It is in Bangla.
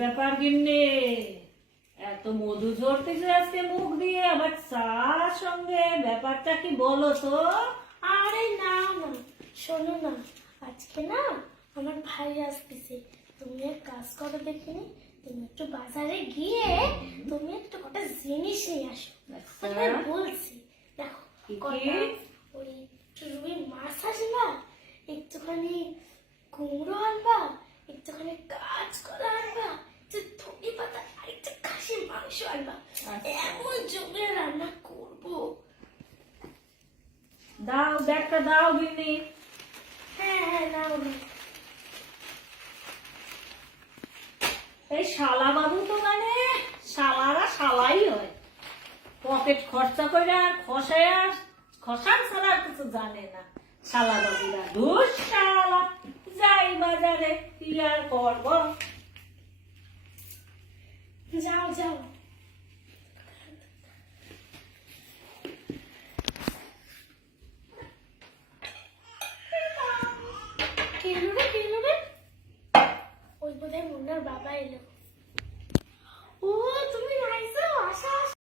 ব্যাপার গিন্নি, এত মধু ঝরতেছে আজকে মুখ দিয়ে, আবার চার সঙ্গে ব্যাপারটা কি বলো তো? আরে না না, শোনো না, আজকে না আমার ভাই আসতেছে। তুমি এক কাজ করো দেখিনি, তুমি একটু বাজারে গিয়ে তুমি একটু কটা জিনিস নিয়ে আসো। আমি বলছি, দেখো কটা ওই একটু রুই মাছ আসবা, একটুখানি কুমড়ো আনবা, একটুখানি কাঁচকলা আনবা, একটু ধনে পাতা আর একটু খাসির মাংস আনবা। এমন জমে রান্না করবো। দাও, ব্যাগটা দাও গিন্নি। হ্যাঁ হ্যাঁ, নাও না। এই শালা বাবু তো মানে শালারা শালাই হয়, পকেট খরচা করে আর খসান ছাড়া আর কিছু জানে না শালা বাবুরা। ধুস শালা, যাই বাজারে কি আর করবো। যাও যাও। ওই বোধহয় মুন্নার বাবা এলো। ও তুমি নাইছো, আসো আসো।